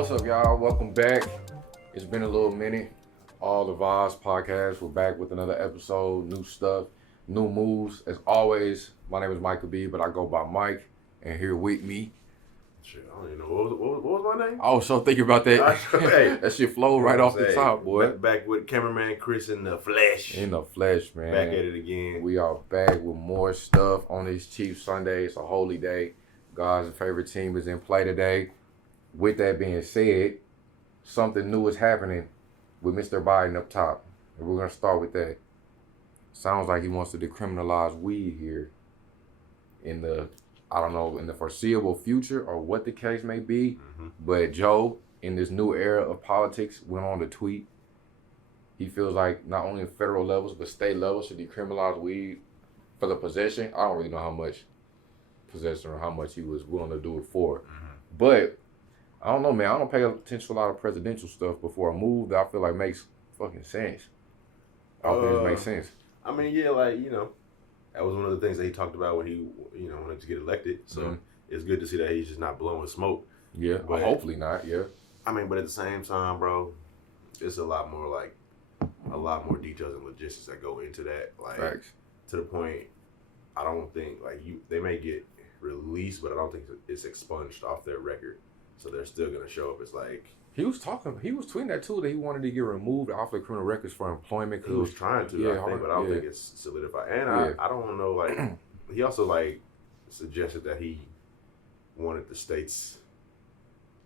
What's up, y'all? Welcome back. It's been a little minute. All the Vibes podcast. We're back with another episode, new stuff, new moves. As always, my name is Michael B, but I go by Mike. And here with me. Shit, I don't even know. What was my name? I was so thinking about that. Hey, that shit flowed right off the top, boy. Back with cameraman Chris in the flesh. In the flesh, man. Back at it again. We are back with more stuff on this Chief Sunday. It's a holy day. God's favorite team is in play today. With that being said, something new is happening with Mr. Biden up top. And we're going to start with that. Sounds like he wants to decriminalize weed here in the, I don't know, in the foreseeable future or what the case may be. Mm-hmm. But Joe, in this new era of politics, went on to tweet. He feels like not only in federal levels, but state levels should decriminalize weed for the possession. I don't really know how much possession or how much he was willing to do it for. Mm-hmm. But I don't know, man. I don't pay attention to a lot of presidential stuff before a move that I feel like makes fucking sense. I don't think it makes sense. I mean, yeah, like, you know, that was one of the things that he talked about when he, you know, wanted to get elected. So It's good to see that he's just not blowing smoke. Yeah, but hopefully not, yeah. I mean, but at the same time, bro, it's a lot more details and logistics that go into that. Like, facts. To the point, I don't think, like, they may get released, but I don't think it's expunged off their record. So they're still going to show up as like... He was tweeting that too, that he wanted to get removed off the criminal records for employment. He was trying to, I think, but I don't think it's solidified. And I don't know, like, he also, like, suggested that he wanted the states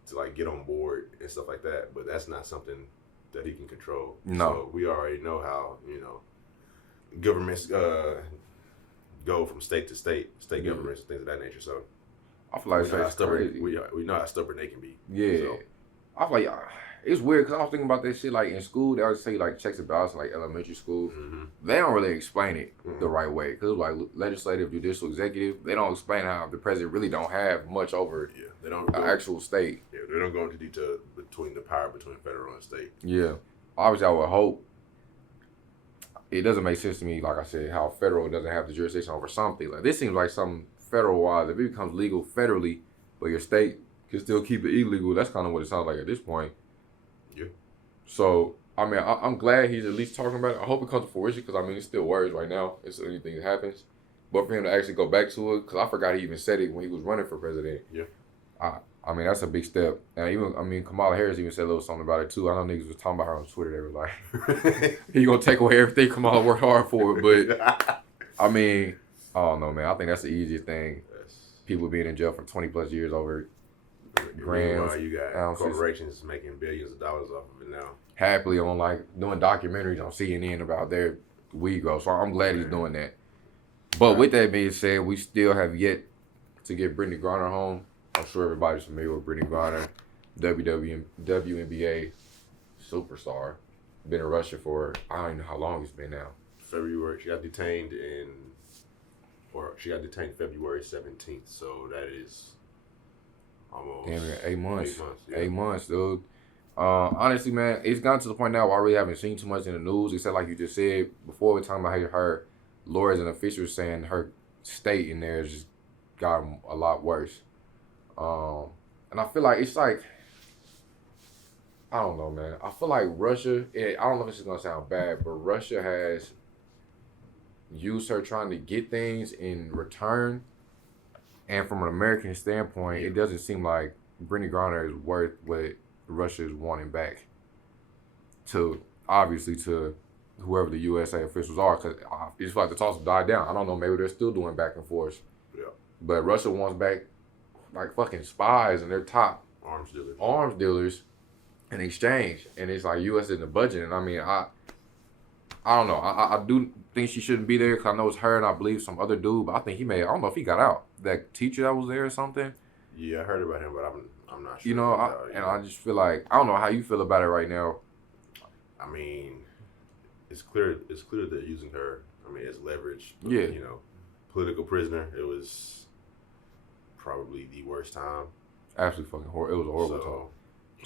to, like, get on board and stuff like that, but that's not something that he can control. No. So we already know how, you know, governments go from state to state governments and things of that nature, so... I feel like we know how stubborn they can be. Yeah. So. I feel like it's weird because I was thinking about that shit like in school. They always say like checks and balances like elementary school. Mm-hmm. They don't really explain it the right way because like legislative, judicial, executive, they don't explain how the president really don't have much over they don't the actual state. Yeah, they don't go into detail between the power between federal and state. Yeah. Obviously, I would hope. It doesn't make sense to me, like I said, how federal doesn't have the jurisdiction over something. Like this seems like some federal-wise, if it becomes legal federally, but your state can still keep it illegal, that's kind of what it sounds like at this point. Yeah. So, I mean, I'm glad he's at least talking about it. I hope it comes to fruition because, I mean, it's still words right now. It's anything that happens. But for him to actually go back to it, because I forgot he even said it when he was running for president. Yeah. I mean, that's a big step. And even, I mean, Kamala Harris even said a little something about it, too. I know niggas was talking about her on Twitter. They were like, he going to take away everything Kamala worked hard for. But, I mean... I don't know, man. I think that's the easiest thing. People being in jail for 20 plus years over grams. You got ounces. Corporations making billions of dollars off of it now. Happily on like doing documentaries on CNN about their weed growth. So I'm glad he's doing that. But with that being said, we still have yet to get Brittany Griner home. I'm sure everybody's familiar with Brittany Griner, WNBA superstar. Been in Russia for I don't even know how long it's been now. February. She got detained February 17th, so that is almost 8 months. 8 months, yeah. 8 months, dude. Honestly, man, it's gotten to the point now where I really haven't seen too much in the news, except like you just said before. We're talking about how her lawyers and officials saying her state in there has just gotten a lot worse. And I feel like it's like, I don't know, man. I feel like Russia, I don't know if this is going to sound bad, but Russia has used her trying to get things in return. And from an American standpoint, it doesn't seem like Brittany Griner is worth what Russia is wanting back to, obviously, to whoever the USA officials are. Because it's like the talks have died down. I don't know, maybe they're still doing back and forth. Yeah. But Russia wants back, like, fucking spies and their top arms dealers in exchange. And it's like U.S. in the budget. And I mean, I don't know. I do think she shouldn't be there because I know it's her and I believe some other dude. But I think I don't know if he got out. That teacher that was there or something. Yeah, I heard about him, but I'm not sure. You know, I just feel like, I don't know how you feel about it right now. I mean, it's clear they're using her, as leverage. But, yeah. You know, political prisoner. It was probably the worst time. Absolutely fucking horrible. It was a horrible talk.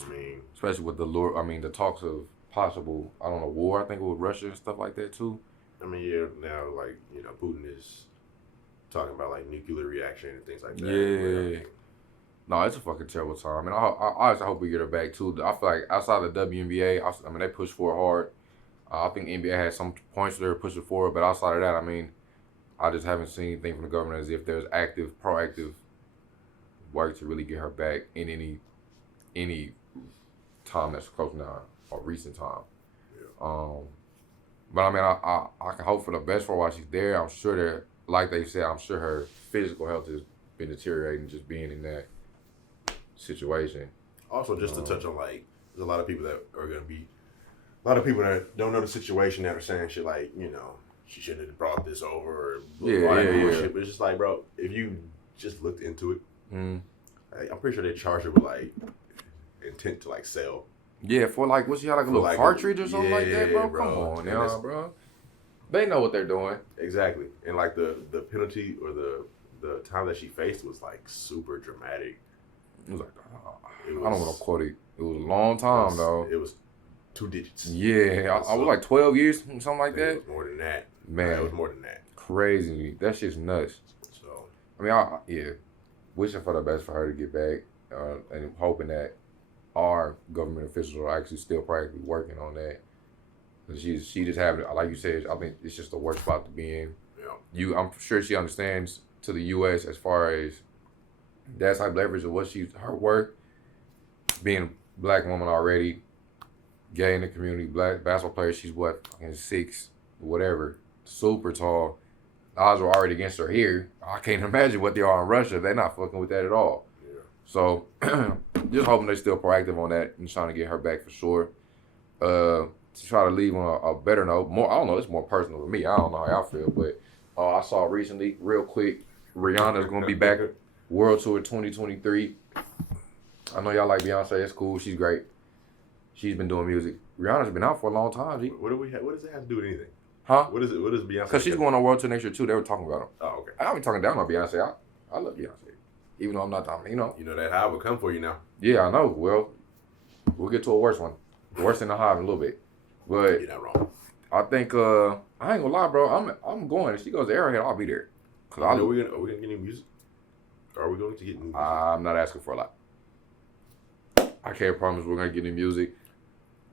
I mean, especially with the talks of possible, I don't know, war, I think, with Russia and stuff like that too. I mean, yeah, now, like, you know, Putin is talking about, like, nuclear reaction and things like that. Yeah. No, it's a fucking terrible time, and I just hope we get her back too. I feel like outside of the WNBA, I mean they push for it hard. I think NBA had some points they're pushing forward, but outside of that, I mean, I just haven't seen anything from the government as if there's active, proactive work to really get her back in any time that's close now or recent time. Yeah. But I mean, I can hope for the best for her while she's there. I'm sure that, like they said, I'm sure her physical health has been deteriorating just being in that situation. Also, just to touch on, like, there's a lot of people that are going to be, a lot of people that don't know the situation that are saying shit like, you know, she shouldn't have brought this over. Or bullshit. But it's just like, bro, if you just looked into it, like, I'm pretty sure they charged her with, like, intent to, like, sell. Yeah, for like, what she had like a little cartridge or something like that, bro? Come on now, bro. They know what they're doing. Exactly. And like the penalty or the time that she faced was like super dramatic. It was like, I don't want to quote it. It was a long time though. It was 2 digits. Yeah, I was like 12 years, something like that. It was more than that. Man. It was more than that. Crazy. That shit's nuts. So, I mean, yeah, wishing for the best for her to get back and hoping that our government officials are actually still practically working on that. She just having, like you said, I think it's just the worst spot to be in. Yeah. I'm sure she understands to the U.S. as far as that type of leverage of what her work, being a black woman already, gay in the community, black basketball player. She's what, 6, whatever, super tall. Odds were already against her here. I can't imagine what they are in Russia. They're not fucking with that at all. So, just hoping they're still proactive on that and trying to get her back for sure. To try to leave on a better note, I don't know, it's more personal to me. I don't know how y'all feel, but I saw recently, real quick, Rihanna's going to be back at World Tour 2023. I know y'all like Beyonce. It's cool. She's great. She's been doing music. Rihanna's been out for a long time, G. What does it have to do with anything? Huh? What is Beyonce? Because she's going on World Tour next year, too. They were talking about her. Oh, okay. I ain't talking down on Beyonce. I love Beyonce. Even though I'm not dominant, you know. You know that Hive will come for you now. Yeah, I know. Well, we'll get to a worse one. Worse than the Hive in a little bit. But you're not wrong. I think I ain't gonna lie, bro. I'm going. If she goes to Arrowhead, I'll be there. Are we gonna get any music? Are we going to get any music? I'm not asking for a lot. I can't promise we're gonna get any music.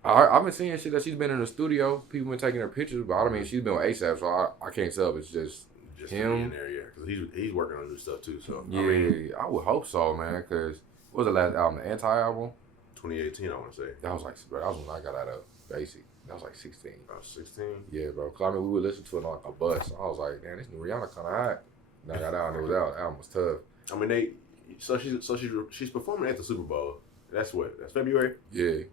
I've been seeing shit that she's been in the studio. People been taking her pictures, but I mean she's been with ASAP, so I can't tell if it's just him. In there, yeah, because he's working on new stuff too. So yeah, I would hope so, man. Because what was the last album? The Anti album? 2018, I want to say. That was like, bro, that was when I got out of basic. That was like 16. I was 16. Yeah, bro. Cause I mean, we would listen to it on like a bus. I was like, damn, this new Rihanna kind of hot. And I got out and it was out. The album was tough. I mean, she's performing at the Super Bowl. That's February. Yeah.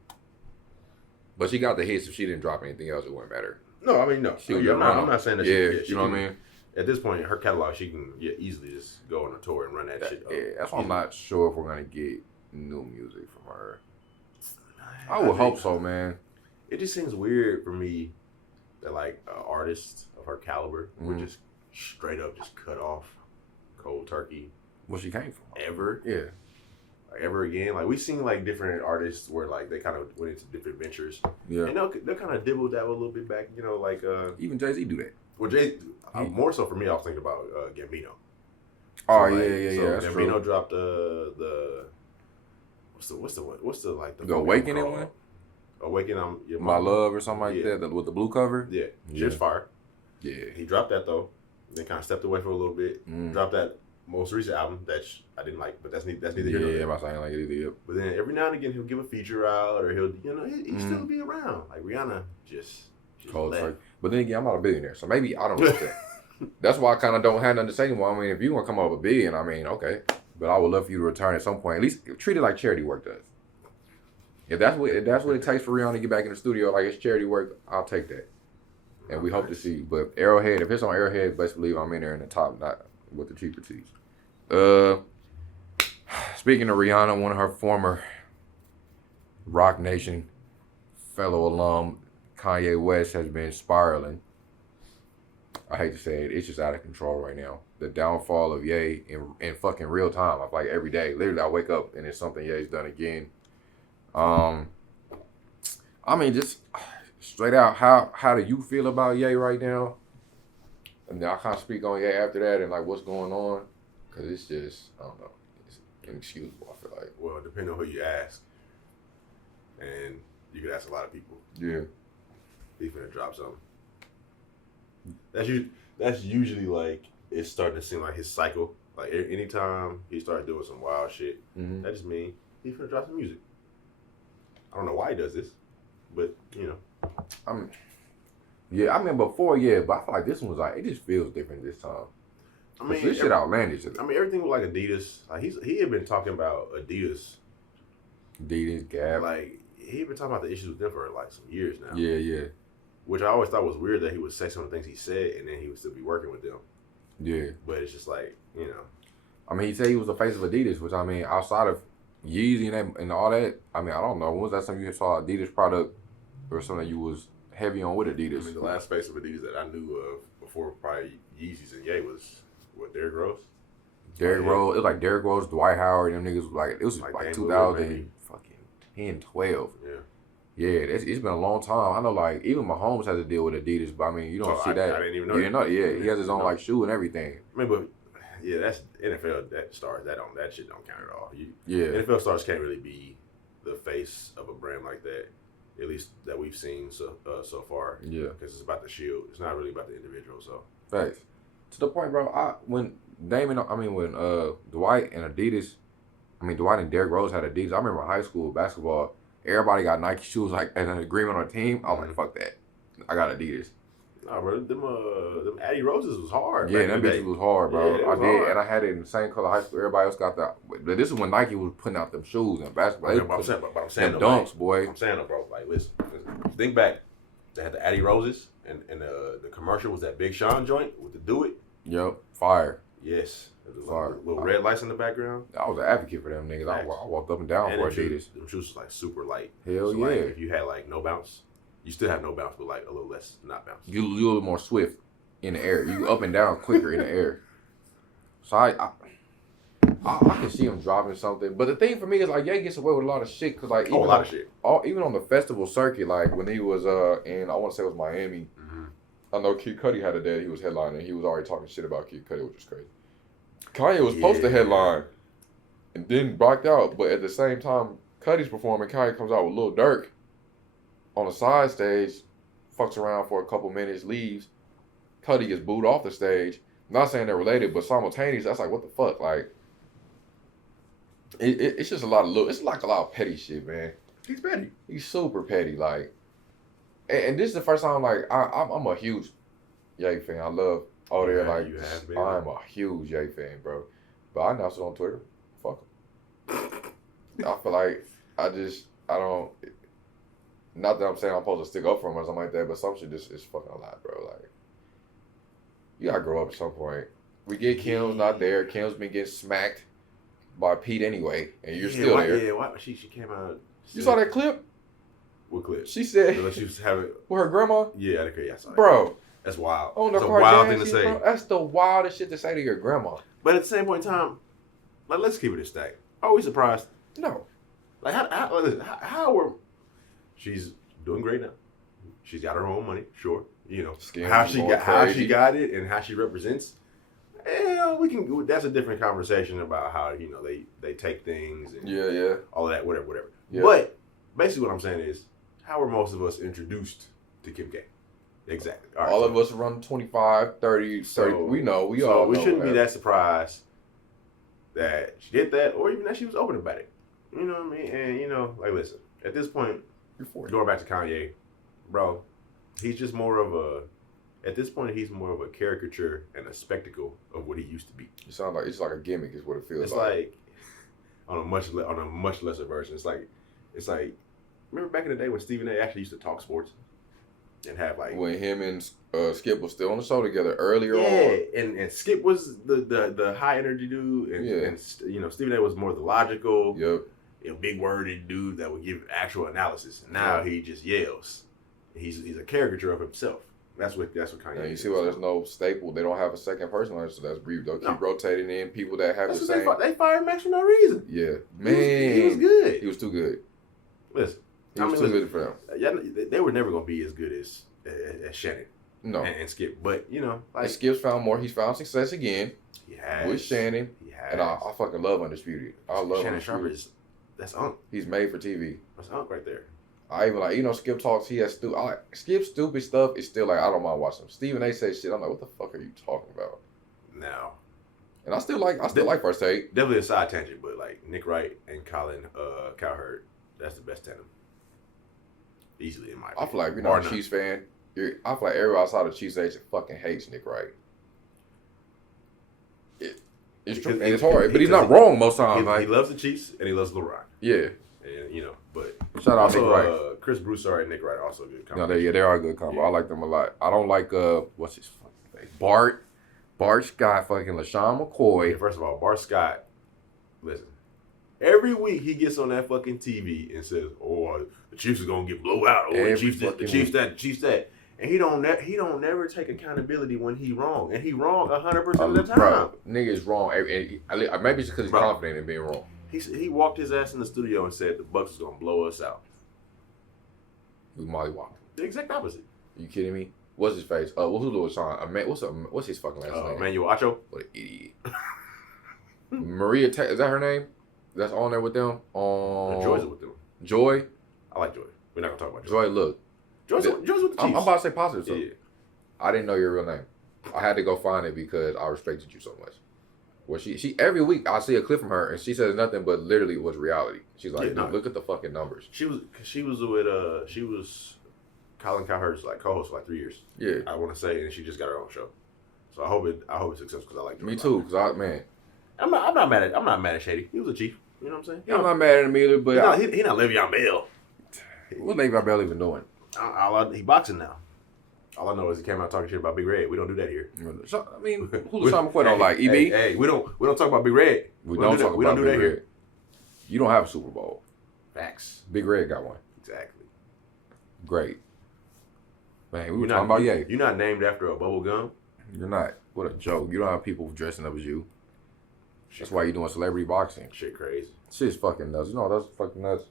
But she got the hits. If she didn't drop anything else, it wouldn't matter. No, I mean, no. I'm not saying that. Yeah, you know what I mean. At this point, her catalog, she can easily just go on a tour and run that shit. Yeah, that's why I'm not sure if we're gonna get new music from her. I would hope so, man. It just seems weird for me that like an artist of her caliber would just straight up just cut off cold turkey. Where she came from? Ever? Yeah. Like ever again? Like we've seen like different artists where like they kind of went into different ventures. Yeah. And they'll kind of dibble dabble a little bit back. You know, like even Jay-Z do that. Well, more so for me, I was thinking about Gambino. Oh, so, yeah. So Gambino true. Dropped the what's the Awakening one? Awakening, My Love or something like that with the blue cover. Yeah, shit's fire. Yeah, he dropped that though. Then kind of stepped away for a little bit. Dropped that most recent album that I didn't like, but that's neither here nor there. Yeah, I'm saying like it either. Yep. But then every now and again he'll give a feature out, or he'll still be around. Like Rihanna just cold turkey. But then again, I'm not a billionaire, so maybe I don't know that. That's why I kind of don't have nothing to say anymore. I mean, if you want to come up with $1 billion, I mean, okay. But I would love for you to return at some point. At least treat it like charity work does. If that's what it takes for Rihanna to get back in the studio, like it's charity work, I'll take that. And we hope to see. But Arrowhead, if it's on Arrowhead, best believe I'm in there in the top, not with the cheaper tees. Speaking of Rihanna, one of her former Rock Nation fellow alum, Kanye West, has been spiraling. I hate to say it, it's just out of control right now. The downfall of Ye in fucking real time. I like every day. Literally, I wake up and it's something Ye's done again. I mean, just straight out, how do you feel about Ye right now? And then I can't speak on Ye after that and like what's going on, cause it's just I don't know. inexcusable, I feel like. Well, depending on who you ask. And you could ask a lot of people. Yeah. He's finna drop something. That's usually like, it's starting to seem like his cycle. Like, anytime he starts doing some wild shit, that just means he's finna drop some music. I don't know why he does this, but, you know. I mean, before, but I feel like this one was like, it just feels different this time. I mean, this shit outlandish. I mean, everything was like Adidas. Like, he had been talking about Adidas, Gap. Like, he had been talking about the issues with them for like some years now. Yeah. Which I always thought was weird that he would say some of the things he said and then he would still be working with them. Yeah. But it's just like, you know. I mean, he said he was the face of Adidas, which, I mean, outside of Yeezy and all that, I mean, I don't know. When was that time you saw Adidas product or something that you was heavy on with Adidas? I mean, the last face of Adidas that I knew of before probably Yeezys and Ye was, what, Derrick Rose? Derrick Rose. It was like Derrick Rose, Dwight Howard, them niggas, like, it was like 2010, 12. Yeah, it's been a long time. I know, like, even Mahomes has to deal with Adidas, but I mean, you don't see that. I didn't even know that. He has his own, like, shoe and everything. I mean, but, yeah, that's NFL, that stars, that shit don't count at all. NFL stars can't really be the face of a brand like that, at least that we've seen so far. Yeah. Because it's about the shield. It's not really about the individual, so. Facts. To the point, bro, when Dwight and Adidas, Dwight and Derrick Rose had Adidas. I remember in high school basketball, everybody got Nike shoes, like, as an agreement on a team. I was like, fuck that. I got Adidas. Nah, bro, them Addy Roses was hard. Yeah, them bitches was hard, bro. Yeah, I did, hard. And I had it in the same color high school. Everybody else got that. But this is when Nike was putting out them shoes in basketball. I'm saying, dunks, boy. I'm saying, bro, like, listen, think back. They had the Addy Roses, and the commercial was that Big Sean joint with the Do It. Yep, fire. Yes. Fire. Little red lights in the background. I was an advocate for them niggas. I walked up and down for Adidas. Them shoes was like super light. Hell so yeah. Like, if you had like no bounce, you still have no bounce, but like a little less not bounce. You a little more swift in the air. You up and down quicker in the air. So I can see him dropping something. But the thing for me is like, Ye gets away with a lot of shit. Cause like, a lot of shit. Even on the festival circuit, like when he was in, I want to say it was Miami. I know Kid Cudi had a day he was headlining. He was already talking shit about Kid Cudi, which is crazy. Kanye was supposed to headline and then blocked out, but at the same time, Cudi's performing, Kanye comes out with Lil Durk on the side stage, fucks around for a couple minutes, leaves. Cudi gets booed off the stage. I'm not saying they're related, but simultaneous, that's like, what the fuck? Like, it's just a lot of it's like a lot of petty shit, man. He's petty. He's super petty, like. And this is the first time, like, I'm a huge Ye fan. I love all there, like, I'm a huge Ye fan, bro. But I announced it on Twitter. Fuck him. I feel like I don't, not that I'm saying I'm supposed to stick up for him or something like that, but some shit just is fucking a lot, bro. Like, you gotta grow up at some point. We get Kim's not there. Kim's been getting smacked by Pete anyway, and you're still there. Yeah, why? She came out. You saw that clip? What clip? She said she was having with her grandma. Yeah, I saw that. Bro, that's wild. Oh, that's a wild thing to say. Bro, that's the wildest shit to say to your grandma. But at the same point in time, like, let's keep it a stack. Are we surprised? No. Like how we're? She's doing great now. She's got her own money, sure. You know how she got it and how she represents. Yeah, we can. That's a different conversation about how they take things and all of that, whatever. Yeah. But basically, what I'm saying is, how were most of us introduced to Kim K? Exactly. All of us run 25, 30. We know. We all know. We shouldn't be that surprised that she did that, or even that she was open about it. You know what I mean? And like, listen, at this point, going back to Kanye, bro, he's just more of a. At this point, he's more of a caricature and a spectacle of what he used to be. You sound like it's like a gimmick, is what it feels like. It's like on a much lesser version. It's like remember back in the day when Stephen A. actually used to talk sports and have like when him and Skip was still on the show together earlier on. Yeah, and Skip was the high energy dude, and Stephen A. was more the logical, big worded dude that would give actual analysis. And now he just yells. He's a caricature of himself. That's what Kanye. And you see why there's no staple. They don't have a second person on it, so that's brief. They'll keep rotating in people that have the same. They fired Max for no reason. Yeah, man, he was good. He was too good. Listen, he was too good for them. They were never gonna be as good as Shannon. No. And Skip. But, you know. Like, Skip's found more. He's found success again. He has. With Shannon. He has. And I fucking love Undisputed. I love Shannon Undisputed. Sharp that's Unc. He's made for TV. That's Unc right there. I even like, Skip talks, he has Skip's stupid stuff is still like, I don't mind watching him. Stephen A says shit, I'm like, what the fuck are you talking about? Now. And I still like First Take. Definitely a side tangent, but like Nick Wright and Colin Cowherd, that's the best tandem. Easily in my opinion. I feel like, you're not a Chiefs fan. I feel like everybody outside of Chiefs Nation fucking hates Nick Wright. It's true. And it's hard. But he's not wrong most times. He loves the Chiefs and he loves LeBron. Yeah. And, but shout out also, Nick Wright. Chris Broussard and Nick Wright are also good combo. No, they are a good combo. Yeah. I like them a lot. I don't like what's his fucking name? Bart Scott, fucking LaShawn McCoy. Yeah, first of all, Bart Scott, listen. Every week he gets on that fucking TV and says, "Oh, the Chiefs is gonna get blown out. Oh, the Chiefs that." And he don't never take accountability when he wrong, and he wrong 100% of the time. Bro, nigga is wrong. Maybe it's because he's confident in being wrong. He walked his ass in the studio and said the Bucks is gonna blow us out. We mollywop. The exact opposite. Are you kidding me? What's his face? Who's LaShawn? What's his fucking last name? Manuel Acho. What an idiot. Maria, is that her name? That's on there with them. Joy's with them. Joy. I like Joy. We're not gonna talk about Joy. Look. Joy's with the Chiefs. I'm about to say positive stuff. Yeah. I didn't know your real name. I had to go find it because I respected you so much. Well, she every week I see a clip from her and she says nothing but literally was reality. She's like, look at the fucking numbers. She was Colin Cowherd's like co-host for like 3 years. Yeah, I want to say, and she just got her own show. So I hope it's successful because I like Joy. Me too, because I'm not mad at Shady. He was a chief. You know what I'm saying? I'm not mad at him either, but he's not Le'Veon Bell. What's Le'Veon Bell even doing? He boxing now. All I know is he came out talking shit about Big Red. We don't do that here. So, I mean, who's LaShawn McCoy don't like? EB? Hey, we don't talk about Big Red. We don't do that here. You don't have a Super Bowl. Facts. Big Red got one. Exactly. Great. Man, we were talking about Ye. You're not named after a bubble gum. You're not. What a joke. You don't have people dressing up as you. That's why you're doing celebrity boxing. Shit crazy. Shit's fucking nuts. That's fucking nuts.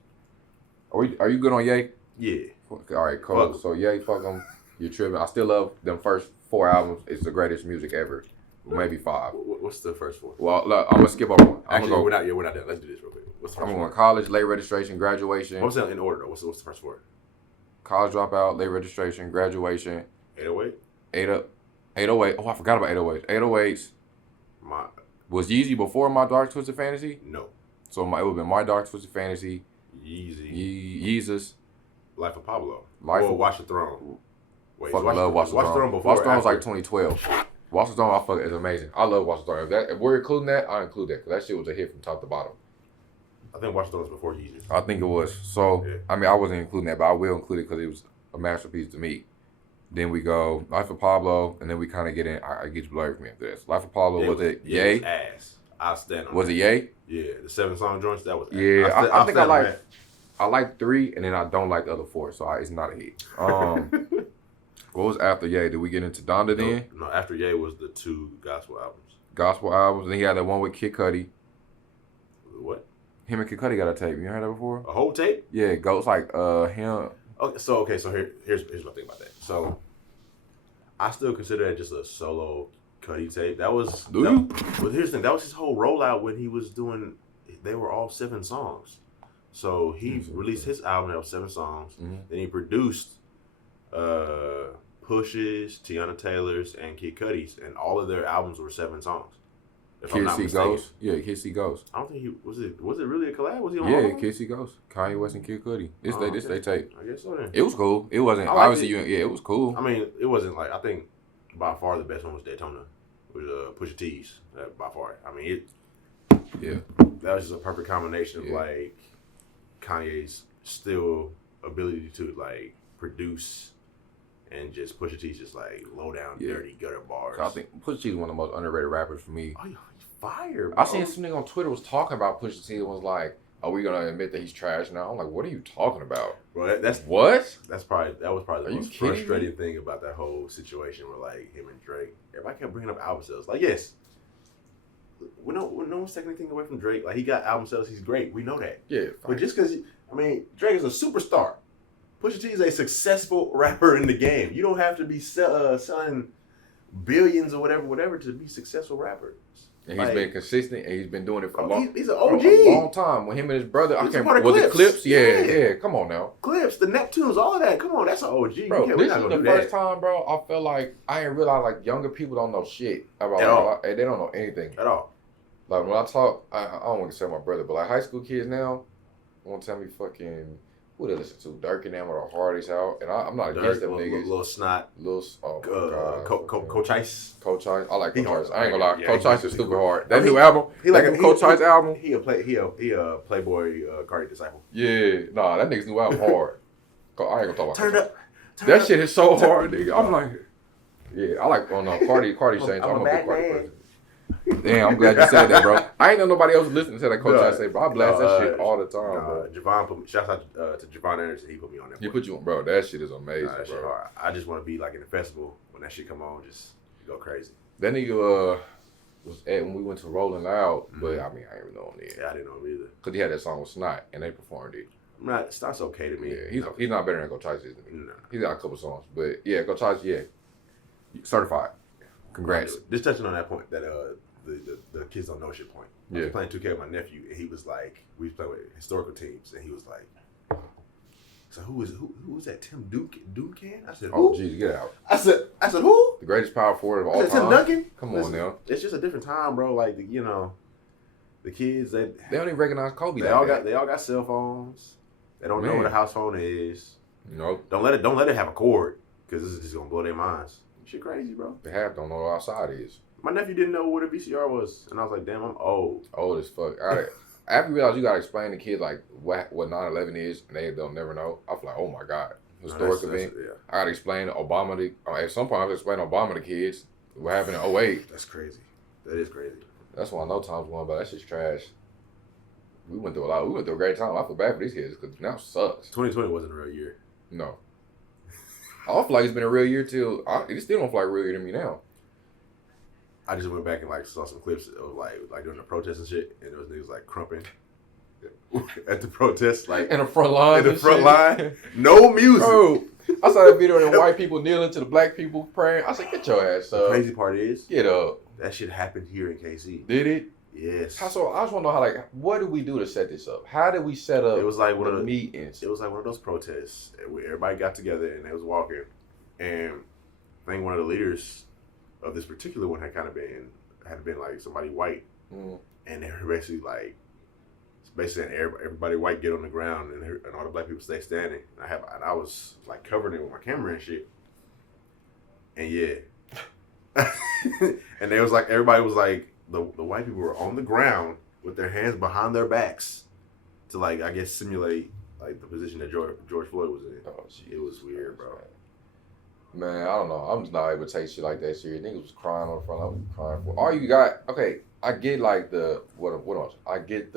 Are you good on Ye? Yeah. All right, cool. So Ye, fuck them. You're tripping. I still love them first 4 albums. It's the greatest music ever. Maybe 5. What's the first 4? Well, look, I'm gonna skip over one. We're not done. Let's do this real quick. What's the first I'm one? going college, late registration, graduation. What's that in order though? What's the first 4? College dropout, late registration, graduation. 808. 808. Oh, I forgot about 808s. 808s. Was Yeezy before My Dark Twisted Fantasy? No. So it would have been My Dark Twisted Fantasy. Yeezus. Life of Pablo. Watch the Throne. Wait, fucking love Watch the Throne. Watch the Throne was like 2012. Watch the Throne, is amazing. I love Watch the Throne. If we're including that, I include that because that shit was a hit from top to bottom. I think Watch the Throne was before Yeezus. I think it was. So, yeah. I mean, I wasn't including that, but I will include it because it was a masterpiece to me. Then we go Life of Pablo, and then we kind of get in. I get you blurry from me after this. Life of Pablo, was it Ye? It was ass. I stand on Was it Ye? Yeah, the 7-song joints, that was ass. Yeah, I think I like 3, and then I don't like the other 4, so it's not a hit. What was after Ye? Did we get into Donda then? No, after Ye was the 2 gospel albums. Gospel albums, and he had that one with Kid Cudi. What? Him and Kid Cudi got a tape. You heard that before? A whole tape? Yeah, it goes like him. Okay, so here's my thing about that. So I still consider that just a solo Cudi tape. Well, here's the thing. That was his whole rollout when he was doing. They were all 7 songs. So he released his album that was 7 songs. Mm-hmm. Then he produced Push's, Tiana Taylor's, and Kid Cudi's, and all of their albums were 7 songs. Kids See Ghost. Yeah, Kids See Ghost. I don't think he was it. Was it really a collab? Was he on? Yeah, Kids See Ghost. Kanye West and Kid Cudi. This they tape. I guess so then. It was cool. It wasn't obviously. It was cool. I mean, it wasn't like I think by far the best one was Daytona. With Pusha T's by far. I mean that was just a perfect combination of like Kanye's still ability to like produce and just Pusha T's just like low down, dirty gutter bars. I think Pusha T is one of the most underrated rappers for me. Oh, he's fire, bro. I seen something on Twitter was talking about Pusha T and was like, "Are we gonna admit that he's trash now?" I'm like, "What are you talking about?" Bro, that was probably the most frustrating thing about that whole situation where like him and Drake, everybody kept bringing up album sales. Like, yes, no one's taking anything away from Drake. Like, he got album sales, he's great. We know that. Yeah, but just because Drake is a superstar. Pusha T is a successful rapper in the game. You don't have to be selling billions or whatever to be successful rappers. And he's been consistent, and he's been doing it for he's an OG. A long time. With him and his brother, I can't remember. Was it Clips? Yeah. Come on now. Clips, the Neptunes, all of that. Come on, that's an OG. Bro, this is the first time, bro, I felt like I didn't realize like younger people don't know shit about at all. They don't know anything at all. Like when I talk, I don't want to say my brother, but like high school kids now won't tell me fucking who they listen to. Dirk and them or the hardest out, and I'm not against them niggas. Little Snot, Coach Ice. Coach Ice, I like Coach Ice. I ain't gonna lie, Coach Ice is stupid hard. That new new album, he like Coach Ice album. He a Playboy Cardi disciple. Yeah, nah, that nigga's new album hard. I ain't gonna talk about Turn up. That shit is so hard, nigga. I'm like, yeah, I like Cardi Shanks. I'm a big Cardi person. Damn, I'm glad you said that, bro. I ain't know nobody else listening to that Coach I say, bro. I blast that shit all the time, bro. Javon shout out to Javon Anderson. He put me on that. He put you on, bro. That shit is amazing, that bro. Shit hard. I just want to be like in the festival when that shit come on, just go crazy. That nigga was at when we went to Rolling Loud, but I mean I ain't even know him then. Yeah, I didn't know him either. Cause he had that song with Snot and they performed it. Snot's okay to me. Yeah, he's not better than Coach Ice is to me. No. He's got a couple songs, but yeah, Coach Ice, yeah, certified. Congrats. Just touching on that point that the kids don't know shit point. I was playing 2K with my nephew, and he was like, we was playing with historical teams, and he was like, so who was that? Tim Duncan? I said, who? Oh, geez, get out. I said, who? The greatest power forward of all time. Tim Duncan? Come on now. It's just a different time, bro. Like the kids they don't even recognize Kobe. They all got cell phones. They don't know what a house phone is. Nope. Don't let it have a cord, because this is just gonna blow their minds. Shit crazy, bro. They don't know what outside is. My nephew didn't know what a VCR was, and I was like, damn, I'm old. Old as fuck. After you realize you gotta explain to kids like what 9/11 is, and they'll never know. I feel like, oh my god, historic event. Yeah. I gotta explain Obama at some point I have to explain Obama to kids. What happened in 08. That's crazy. That is crazy. That's why I know time's going by. That shit's trash. We went through a lot. We went through a great time. I feel bad for these kids because now it sucks. 2020 wasn't a real year. No. I don't feel like it's been a real year till it still don't feel like a real year to me now. I just went back and like saw some clips of like during the protests and shit, and those niggas like crumping at the protest, like in the front line. No music. Bro, I saw that video of the white people kneeling to the black people praying. I said, get your ass up. The crazy part is, get up. That shit happened here in KC. Did it? Yes. I just want to know how what did we do to set this up? How did we set up? It was like one of the meetings. It was like one of those protests where everybody got together and they was walking, and I think one of the leaders of this particular one had been like somebody white, and they were basically saying everybody white get on the ground and all the black people stay standing. And I was like covering it with my camera and shit, and yeah, and they was like everybody was like the white people were on the ground with their hands behind their backs to like I guess simulate like the position that George Floyd was in. Oh, geez. It was weird, bro. Man, I don't know. I'm just not able to take shit like that serious. Niggas was crying on the front. I was crying for all you got. Okay, I get like what else? I get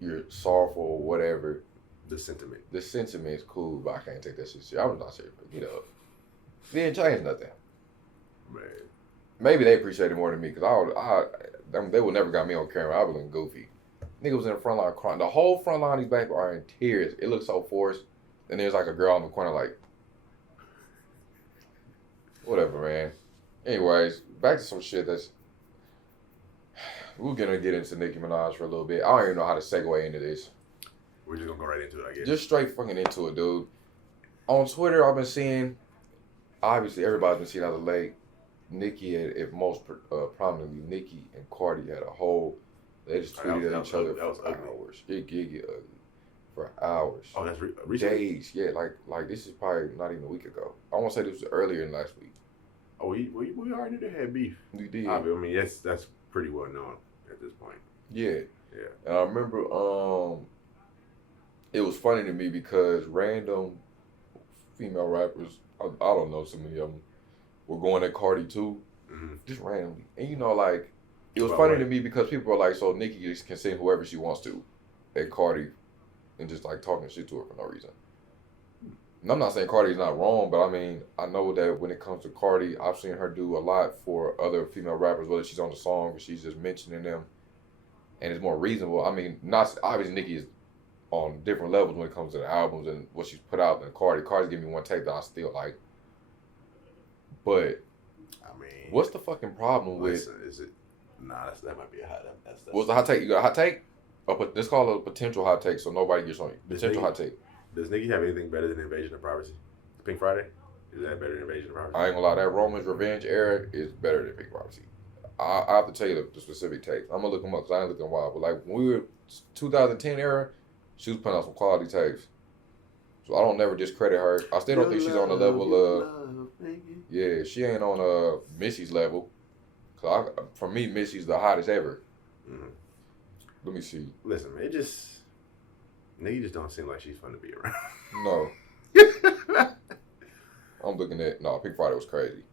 you're sorrowful or whatever. The sentiment. The sentiment is cool, but I can't take that shit serious. I was not serious. Get up. It didn't change nothing. Man. Maybe they appreciate it more than me because they would never got me on camera. I was looking goofy. Nigga was in the front line crying. The whole front line of these black people are in tears. It looks so forced. And there's like a girl in the corner like, whatever, man. Anyways, back to some shit we're gonna get into Nicki Minaj for a little bit. I don't even know how to segue into this. We're just gonna go right into it, I guess. Just straight fucking into it, dude. On Twitter, I've been seeing, obviously everybody's been seeing out of late, Nicki, if most prominently, Nicki and Cardi had a whole, they just tweeted at each other for hours. It get ugly. For hours. Oh, that's recent? Days, yeah. Like this is probably not even a week ago. I want to say this was earlier than last week. Oh, we already did have beef. We did. I mean, that's pretty well known at this point. Yeah. Yeah. And I remember it was funny to me because random female rappers, I don't know, so many of them, were going at Cardi too, just randomly. And you know, like, it was funny to me because people were like, so Nicki just can sing whoever she wants to at Cardi and just like talking shit to her for no reason. And I'm not saying Cardi's not wrong, but I mean, I know that when it comes to Cardi, I've seen her do a lot for other female rappers, whether she's on the song or she's just mentioning them, and it's more reasonable. I mean, not obviously Nicki is on different levels when it comes to the albums and what she's put out. And Cardi's give me one take that I still like. But I mean, what's the fucking problem with? Is it? Nah, that might be a hot. That's what's the hot take? You got a hot take? Let's call it a potential hot take so nobody gets on you. Potential hot take. Does Nicki have anything better than Invasion of Privacy? Pink Friday? Is that better than Invasion of Privacy? I ain't gonna lie, that Roman's Revenge era is better than Pink Privacy. I have to tell you the specific takes. I'm gonna look them up because I ain't looking a while. But like when we were 2010 era, she was putting out some quality takes. So I don't never discredit her. I still don't think she's on the level of. Yeah, she ain't on Missy's level. Cause for me, Missy's the hottest ever. Mm-hmm. Let me see. Listen, man, Nicki just don't seem like she's fun to be around. No. I'm looking at Pink Friday was crazy.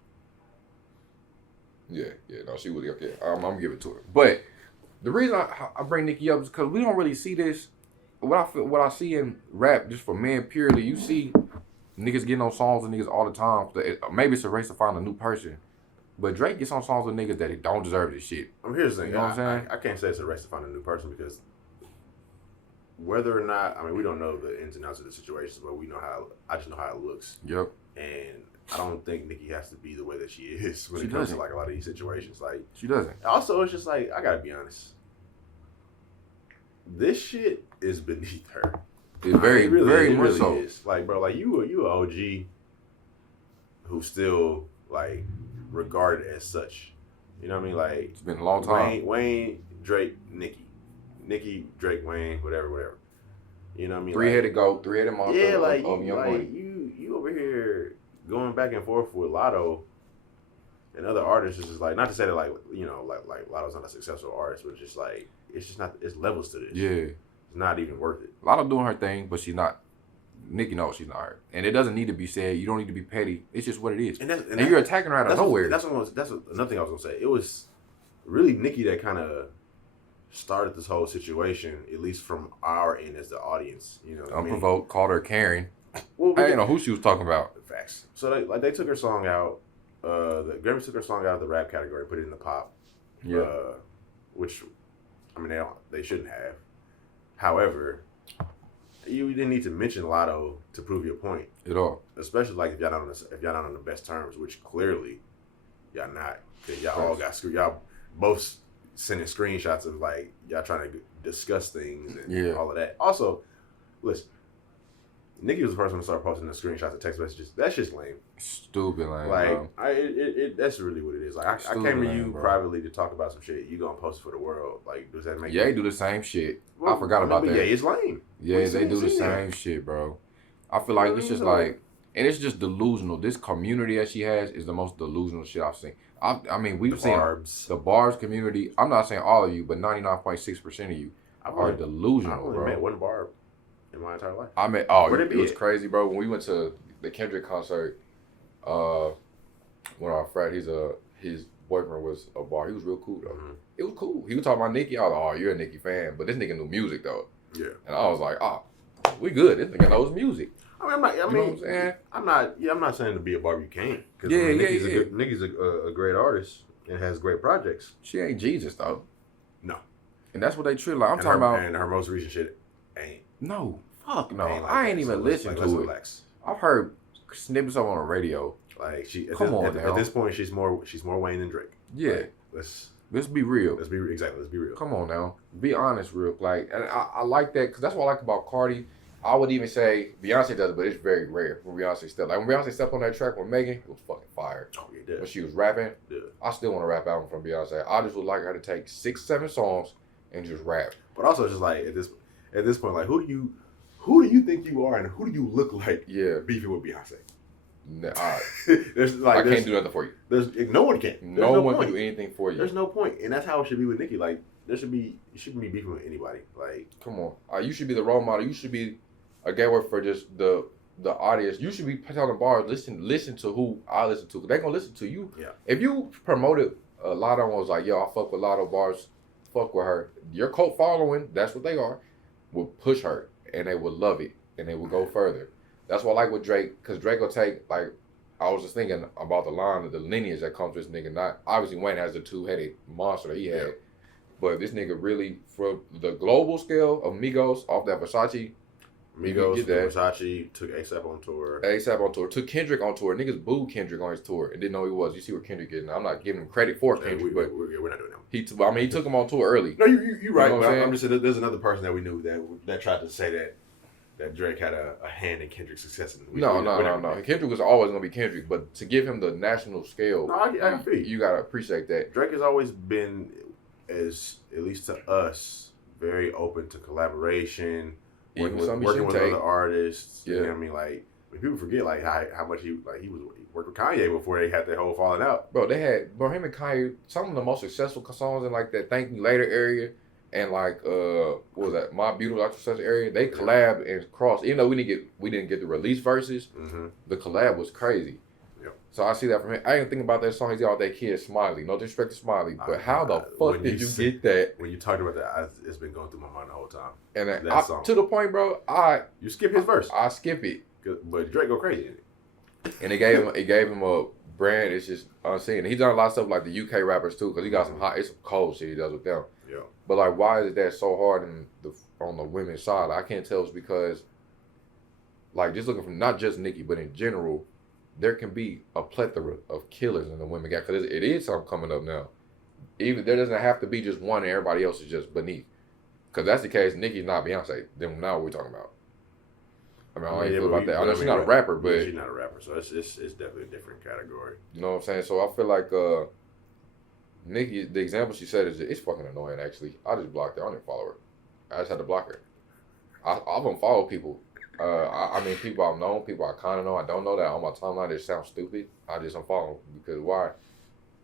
Yeah, no, she was okay. I'm gonna give it to her. But the reason I bring Nicki up is because we don't really see this. What I see in rap, just for men purely, you see niggas getting on songs with niggas all the time. Maybe it's a race to find a new person. But Drake gets on songs with niggas that don't deserve this shit. Here's the thing. You know what I'm saying? I can't say it's a race to find a new person because whether or not, we don't know the ins and outs of the situations, but I just know how it looks. Yep. And I don't think Nicki has to be the way that she is when it comes to like a lot of these situations. Like she doesn't. Also, it's just like I gotta be honest. This shit is beneath her. It's very much so. Is. Like, bro, like you an OG who's still like regarded as such. You know what I mean? Like it's been a long time. Wayne, Drake, Nicki, Drake, Wayne, whatever. You know what I mean? Three-headed goat, three-headed monster. Yeah, like you over here going back and forth with Lotto and other artists is just like, not to say that like Lotto's not a successful artist, but it's just like it's levels to this. Yeah. It's not even worth it. Lotto doing her thing, but she's not. Nicki knows she's not her. And it doesn't need to be said. You don't need to be petty. It's just what it is. And you're attacking her out of nowhere. That's another thing I was gonna say. It was really Nicki that kind of started this whole situation, at least from our end as the audience. You know, unprovoked, called her Karen. Well, I didn't know who she was talking about. Facts. So they took her song out. The Grammys took her song out of the rap category, put it in the pop. Yeah. Which, they shouldn't have. However, you didn't need to mention Lotto to prove your point at all. Especially like if y'all not on the best terms, which clearly y'all not. Y'all all got screwed. Y'all both sending screenshots of like y'all trying to discuss things and all of that. Also, listen, Nicki was the first one to start posting the screenshots of text messages. That's just lame. Stupid lame. Like bro. That's really what it is. Like I came to you privately to talk about some shit. You gonna post it for the world? Like does that make? Yeah, they do the same shit. Well, I forgot about that. Yeah, it's lame. Yeah, they do the same shit, bro. I feel like it's just like, and it's just delusional. This community that she has is the most delusional shit I've seen. We've seen the Barbz community. I'm not saying all of you, but 99.6% of you are delusional, bro. I met one Barb in my entire life. It was crazy, bro. When we went to the Kendrick concert, one of our friends, his boyfriend was a bar. He was real cool though. Mm-hmm. It was cool. He was talking about Nicki. I was like, oh, you're a Nicki fan, but this nigga knew music though. Yeah. And I was like, we good. This nigga knows music. I'm not saying to be a Barbie you can't. Nicki's a great artist and has great projects. She ain't Jesus though. No. And that's what they treat like. I'm talking about. And her most recent shit ain't. No. Fuck no. I ain't even listened to it. Relax. I've heard snippets of it on the radio. Like at this point she's more Wayne than Drake. Yeah. Like, let's be real. Let's be real. Come on now. Be honest real. Like, and I like that because that's what I like about Cardi. I would even say Beyonce does it, but it's very rare when Beyonce stepped. Like when Beyonce stepped on that track with Megan, it was fucking fire. Oh, yeah, it did. When she was rapping, yeah. I still want a rap album from Beyonce. I just would like her to take 6-7 songs and just rap. But also just like at this point, like who do you think you are and who do you look like? Yeah, beefing with Beyonce. Nah, I can't do nothing for you. No one can. No one can do anything for you. There's no point, and that's how it should be with Nicki. Like you shouldn't be beefing with anybody. Like come on, you should be the role model. You should be a gateway for just the audience. You should be telling bars, listen to who I listen to. They gonna listen to you. Yeah. If you promoted Lotto and was like, yo, I fuck with Lotto, Bars, fuck with her. Your cult following, that's what they are, will push her and they will love it and they will go further. That's what I like with Drake, because Drake will take, like, I was just thinking about the line of the lineage that comes with this nigga. Not obviously Wayne has the 2-headed monster that he had. But this nigga really, for the global scale of Migos off that Versace. Migos, Versace, took A$AP on tour. A$AP on tour. Took Kendrick on tour. Niggas booed Kendrick on his tour and didn't know who he was. You see where Kendrick is now. I'm not giving him credit for Kendrick, but we're not doing that. He took him on tour early. No, you're right. You know I'm just saying there's another person that we knew that tried to say that Drake had a hand in Kendrick's success. No. Kendrick was always going to be Kendrick, but to give him the national scale, I feel you got to appreciate that. Drake has always been, as at least to us, very open to collaboration. Working with other artists, you know what I mean? Like, people forget like how much he worked with Kanye before they had that whole falling out. Bro, him and Kanye, some of the most successful songs in like that Thank Me Later area and like what was that, My Beautiful After Such area, they collabed and crossed. Even though we didn't get the release verses, the collab was crazy. So I see that from him. I didn't think about that song. He's got that kid Smiley. No disrespect to Smiley, but how the fuck did you get that? When you talked about that, it's been going through my mind the whole time. And to the point, bro, you skip his verse. I skip it, but Drake go crazy in it. And it gave him a brand. It's just unseen. He's done a lot of stuff like the UK rappers too, because he got some it's some cold shit he does with them. Yeah. But like, why is that so hard on the women's side? I can't tell. It's because, like, just looking from not just Nicki, but in general. There can be a plethora of killers in the women game because it is something coming up now. Even there doesn't have to be just one and everybody else is just beneath. Because that's the case. Nicki's not Beyonce. Then now what we're talking about. I mean, I don't feel about that. I know she's not a rapper, but she's not a rapper, so it's definitely a different category. You know what I'm saying? So I feel like Nicki, the example she said it's fucking annoying. Actually, I just blocked her. I don't even follow her. I just had to block her. I don't follow people. I mean, people I've known, people I kind of know, I don't know that on my timeline. It sounds stupid. I just unfollow because why?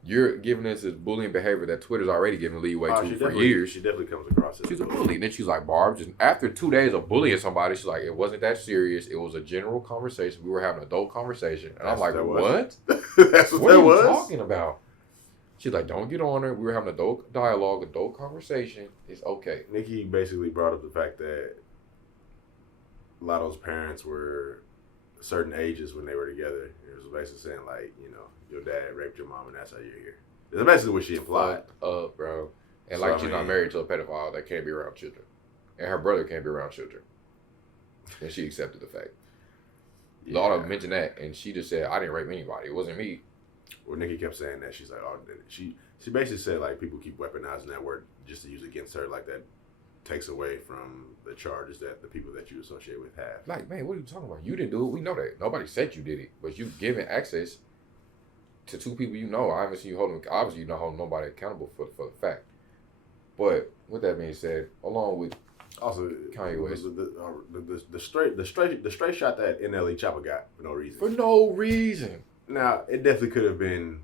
You're giving this bullying behavior that Twitter's already giving leeway to for years. She definitely comes across as she's a bully. And then she's like, Barbz, just after 2 days of bullying somebody, she's like, it wasn't that serious. It was a general conversation. We were having an adult conversation. And I'm like, what? That's what are you talking about? She's like, don't get on her. We were having an adult dialogue, adult conversation. It's okay. Nicki basically brought up the fact that a lot of those parents were certain ages when they were together. It was basically saying like, you know, your dad raped your mom and that's how you're here. That's basically what she implied. Bro. And so, like she's not married to a pedophile that can't be around children. And her brother can't be around children. And she accepted the fact. Yeah. Lana mentioned that and she just said, I didn't rape anybody. It wasn't me. Well, Nicki kept saying that. She's like, oh, she basically said like people keep weaponizing that word just to use against her, like that takes away from the charges that the people that you associate with have. Like, man, what are you talking about? You didn't do it. We know that. Nobody said you did it. But you given access to two people you know. I haven't seen you holding, obviously you're not holding nobody accountable for the fact. But with that being said, along with also Kanye West, the straight shot that NLE Chopper got for no reason. For no reason. Now, it definitely could have been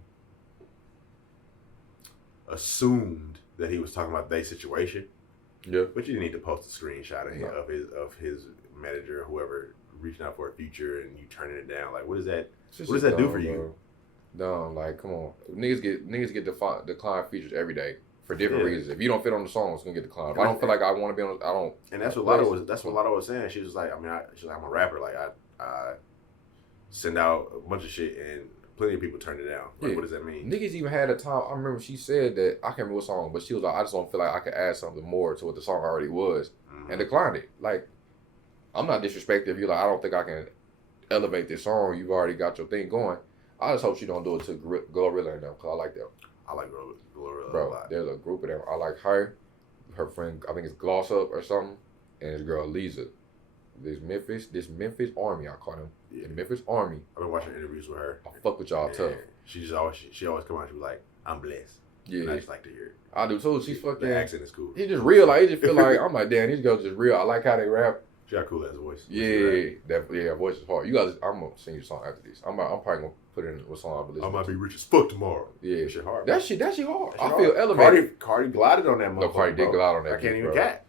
assumed that he was talking about their situation. Yeah. But you didn't need to post a screenshot of his manager or whoever reaching out for a feature and you turning it down. Like, what does that do for you? No, like, come on. Niggas get declined features every day for different reasons. If you don't fit on the song, it's gonna get declined. If I don't feel like I want to be on, I don't. And that's what Lotto was saying. She was like, she's like, I'm a rapper. Like, I send out a bunch of shit and plenty of people turn it down. Like, what does that mean? Niggas even had a time. I remember she said that I can't remember what song, but she was like, I just don't feel like I could add something more to what the song already was, and declined it. Like, I'm not disrespectful if you're like, I don't think I can elevate this song. You've already got your thing going. I just hope she don't do it to Glorilla and them, because I like them. I like Glorilla Bro, a lot. There's a group of them. I like her friend, I think it's Gloss Up or something, and this girl Lisa. This Memphis Army, I call them. Yeah. The Memphis Army. I've been watching interviews with her. I fuck with y'all tough. She always come out and she be like, I'm blessed. Yeah. And I just like to hear it. I do too. She's fucking. The accent is cool. He's just real. Like, he just feel like, I'm like, damn, these girls just real. I like how they rap. She got a cool ass voice. Yeah, voice is hard. You guys, I'm gonna sing your song after this. I'm probably gonna put it in what song I might be rich as fuck tomorrow. Yeah, that shit hard. That shit hard. I feel elevated. Cardi glided on that motherfucker. No, Cardi did glide on that. I can't even cat.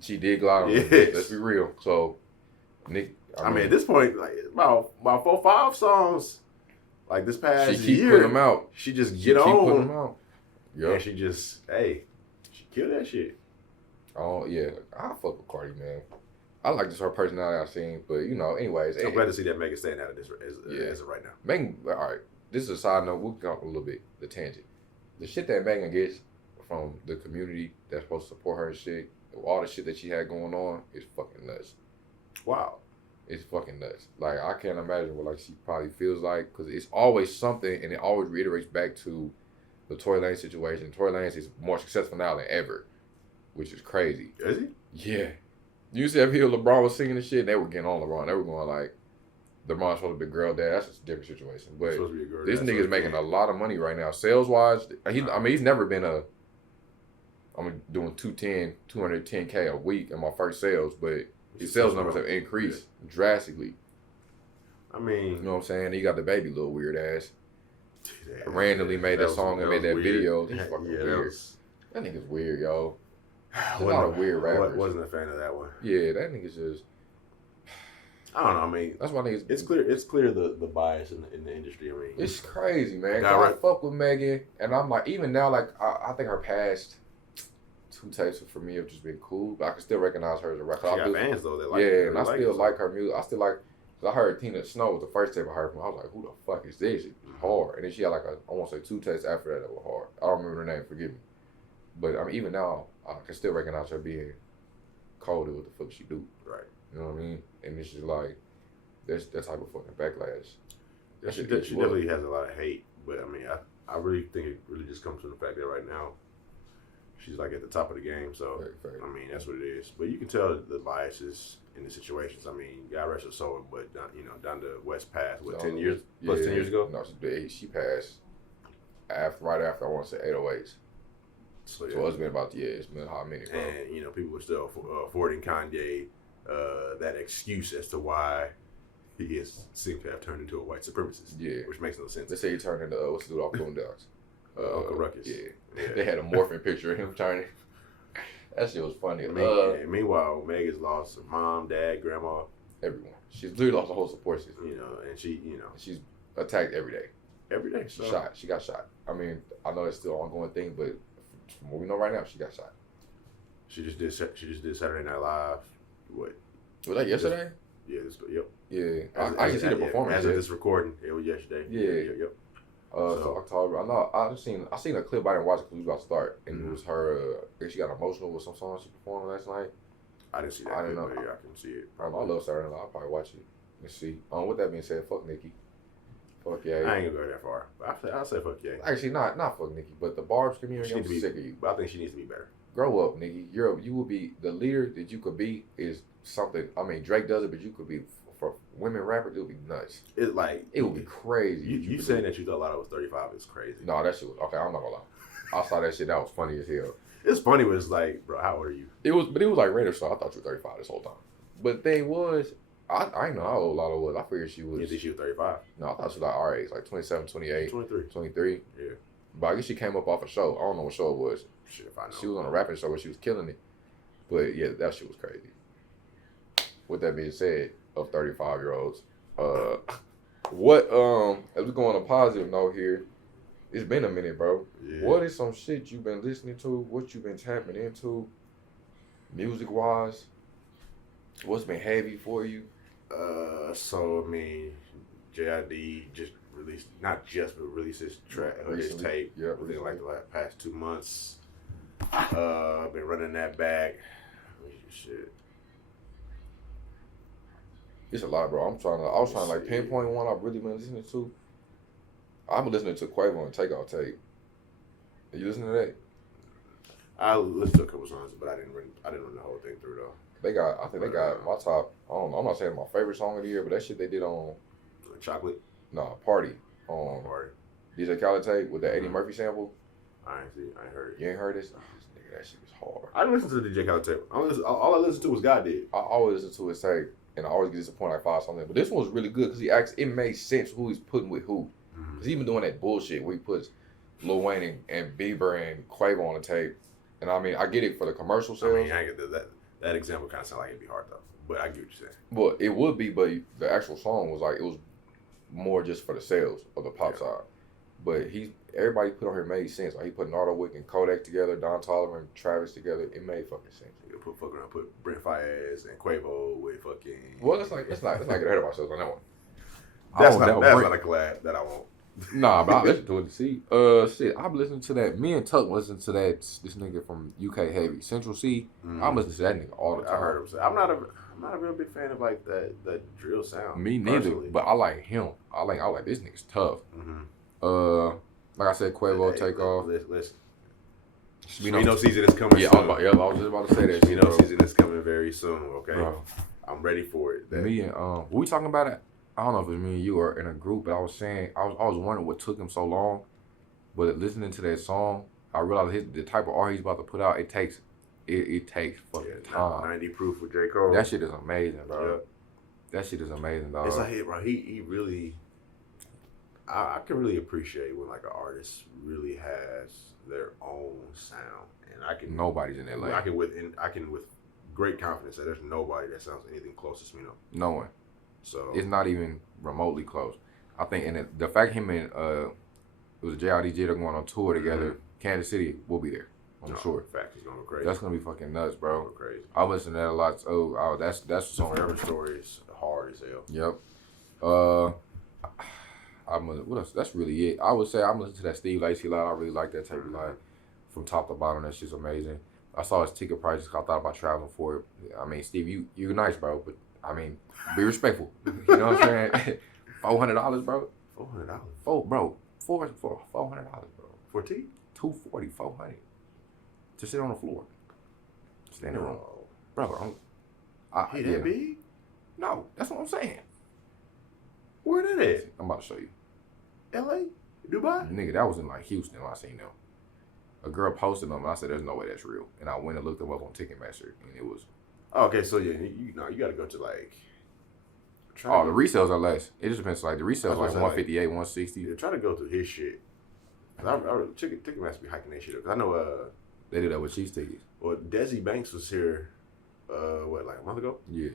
She did glide on that. Let's be real. So, Nick. I mean, at this point, like about 4-5 songs, like this past year, she keep putting them out. She just keep putting them out. Yeah, and she killed that shit. Oh yeah, I fuck with Cardi, man. I like just her personality I've seen, but you know, anyways. I'm glad to see that Megan staying out of this as of right now. Megan, all right. This is a side note. We'll go a little bit the tangent. The shit that Megan gets from the community that's supposed to support her and shit, all the shit that she had going on is fucking nuts. Wow. It's fucking nuts. Like, I can't imagine what like she probably feels like, because it's always something, and it always reiterates back to the Tory Lanez situation. Tory Lanez is more successful now than ever, which is crazy. Is he? Yeah. You see that video LeBron was singing and shit, and they were getting on LeBron. They were going like, LeBron's supposed to be a girl dad. That's just a different situation. But this nigga's making a lot of money right now. Sales-wise, he's never been I'm doing 210K a week in my first sales, but his sales numbers have increased drastically. I mean, you know what I'm saying? He got the baby little weird ass. Randomly made that song and made that video. He's fucking weird. That nigga's weird, yo. There's a lot of weird rappers. I wasn't a fan of that one. Yeah, that nigga's just. I don't know. I mean, that's why niggas. It's clear the bias in the industry. I mean, it's crazy, man. I fuck with Megan, and I'm like, even now, like I think her past 2 tapes for me have just been cool, but I can still recognize her as a rapper. She got fans though. They like and I still like her music. I still like. Cause I heard Tina Snow was the first tape I heard from. I was like, who the fuck is this? It was hard. And then she had like I want to say 2 tapes after that were hard. I don't remember her name. Forgive me. But I mean, even now, I can still recognize her being cold at what the fuck she do. Right. You know what I mean? And it's just like, there's that type of fucking backlash. She definitely has a lot of hate, but I mean, I really think it really just comes from the fact that right now, she's like at the top of the game. So, fair. I mean, that's what it is. But you can tell the biases in the situations. I mean, God rest her soul, but down to West passed, 10 years? Plus 10 years ago? No, she passed right after, I want to say, 808s. So it's been about, it's been how many, bro? And, people were still affording Kanye that excuse as to why he seems to have turned into a white supremacist. Yeah. Which makes no sense. They say he turned into, what's the dude off Boondocks? Uncle Ruckus. Yeah. They had a morphing picture of him turning. That shit was funny. Meanwhile, Meg has lost her mom, dad, grandma. Everyone. She's literally lost the whole support system. And she, she's attacked every day. Every day? She got shot. I mean, I know it's still an ongoing thing, but from what we know right now, she got shot. She just did Saturday Night Live. What? Was that yesterday? Yep. Yeah. I can see the performance. As of this recording, it was yesterday. Yeah. Yep. So October. I know. I seen a clip. I didn't watch it because we was about to start, and it was her. I guess she got emotional with some song she performed last night. I didn't see that. I didn't know. Yeah, I can see it. I love Saturday Night. I'll probably watch it. Let's see. With that being said, fuck Nicki. Fuck yeah. I ain't gonna go that far. But I'll say fuck yeah. Actually, not fuck Nicki, but the Barbz community. I'm sick of you. But I think she needs to be better. Grow up, Nicki. You will be the leader that you could be. Is something. I mean, Drake does it, but you could be. For women rappers, it would be nuts. It would be crazy. You saying that you thought Lotto was 35 is crazy. No, that shit was okay. I'm not gonna lie. I saw that shit. That was funny as hell. It's funny, but it's like, bro, how old are you? It was like radio show. I thought you were 35 this whole time. But the thing was, I didn't know how old Lotto was. I figured she was. You think she was 35? No, I thought she was like our age, like 27, 28, 23. Yeah. But I guess she came up off a show. I don't know what show it was. Shit, if I know. She was on a rapping show where she was killing it. But yeah, that shit was crazy. With that being said, of 35-year-olds. As we go on a positive note here, it's been a minute, bro. Yeah. What is some shit you've been listening to? What you been tapping into, music-wise? What's been heavy for you? So, I mean, JID just released, released his track, his tape within like the past 2 months. I've been running that back. Shit. It's a lot, bro. I was trying to like pinpoint one I've really been listening to. I've been listening to Quavo and Takeoff tape. Are you listening to that? I listened to a couple songs, but I didn't run the whole thing through though. I think they got my top. I don't know. I'm not saying my favorite song of the year, but that shit they did on Chocolate. No, Party on Party. DJ Khaled tape with the Eddie Murphy sample. I ain't heard it. You ain't heard this? Oh, nigga, that shit was hard. I didn't listen to the DJ Khaled tape. All I listened to was God Did. I always listen to his tape. And I always get disappointed like 5 something. But this one was really good because it made sense who he's putting with who. Because he's been doing that bullshit where he puts Lil Wayne and Bieber and Quavo on the tape. And I mean, I get it for the commercial sales. I mean, I get that example kind of sound like it'd be hard though. But I get what you're saying. Well, it would be, but the actual song was like, it was more just for the sales of the pop side. But everybody put on here made sense. Like he put Nardo and Kodak together, Don Toliver and Travis together. It made fucking sense. Put Brent Faiyaz and Quavo with fucking. Well, let's not get ahead of ourselves on that one. That's not a collab that I want. Nah, but I listen to it to see. Shit, I'm listening to that. Me and Tuck listen to that. This nigga from UK Heavy, Central C. I'm listening to that nigga all the time. I heard him say. I'm not a real big fan of like that drill sound. Me neither, but I like him. I like this nigga's tough. Like I said, Quavo Takeoff. Listen. Smino season is coming soon. I was just about to say that. Smino season is coming very soon, okay? Bro. I'm ready for it. Me and we talking about it. I don't know if it was me and you or in a group, but I was saying I was wondering what took him so long. But listening to that song, I realized the type of art he's about to put out, it takes fucking time. 90 Proof with J. Cole. That shit is amazing, bro. Yeah. That shit is amazing, dog. It's like, bro, he really. I can really appreciate when like an artist really has their own sound, and I can. Nobody's in that lane. I can with great confidence say there's nobody that sounds anything close to Smino. No one. So it's not even remotely close. I think, and the fact him and it was JRDG they're going on tour together. Kansas City will be there. I'm sure. Fact is gonna go crazy. That's gonna be fucking nuts, bro. Go crazy. I listen to that a lot. Oh, that's the song. Forever Story is hard as hell. Yep. What else? That's really it. I would say I'm listening to that Steve Lacy lot. I really like that type of line from top to bottom. That shit's amazing. I saw his ticket prices. I thought about traveling for it. I mean, Steve, you're nice, bro, but I mean, be respectful. You know what I'm saying? $400, bro. $400. $400, bro. For tea? $240, $400. To sit on the floor. Stand in the room. Bro, he that big? No, that's what I'm saying. Where that at? I'm about to show you. LA? Dubai? Nigga, that was in like Houston when I seen them. A girl posted them and I said, there's no way that's real. And I went and looked them up on Ticketmaster and it was. Oh, okay, so yeah, you gotta go to like. The resales are less. It just depends. Like the resales like 158, 160. Yeah, try to go through his shit. Ticketmaster be hiking that shit up. Cause I know they did that with cheese tickets. Well, Desi Banks was here, like a month ago? Yeah.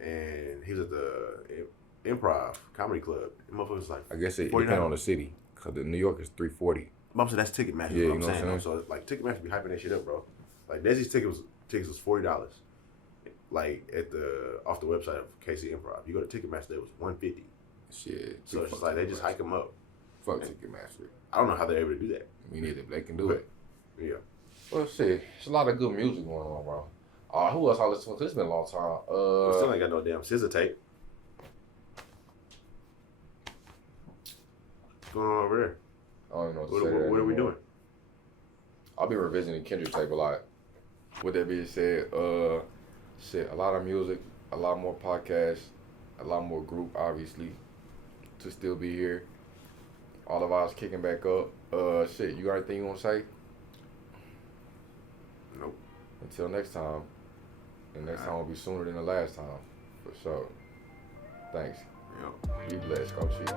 And he was at the Improv Comedy Club. The motherfuckers like. I guess it depends on the city. Cause the New York is $340. Mom said that's Ticketmaster. Yeah, what I'm saying. So like Ticketmaster be hyping that shit up, bro. Like Desi's tickets was $40. Like at off the website of KC Improv, you go to Ticketmaster, it was $150. Shit. So it's just like they just hike them up. Fuck Ticketmaster. I don't know how they're able to do that. Me neither. They can do it. Yeah. Well, shit. There's a lot of good music going on, bro. Who else I listen to? It's been a long time. We still ain't got no damn scissor tape. What's going on over there? I don't even know what to say. What are we doing? I'll be revisiting Kendrick tape a lot. With that being said, shit, a lot of music, a lot more podcasts, a lot more group, obviously, to still be here. All of us kicking back up. Shit, you got anything you want to say? Nope. Until next time. And next time will be sooner than the last time. For sure. Thanks. Yep. Be blessed. Go Chiefs.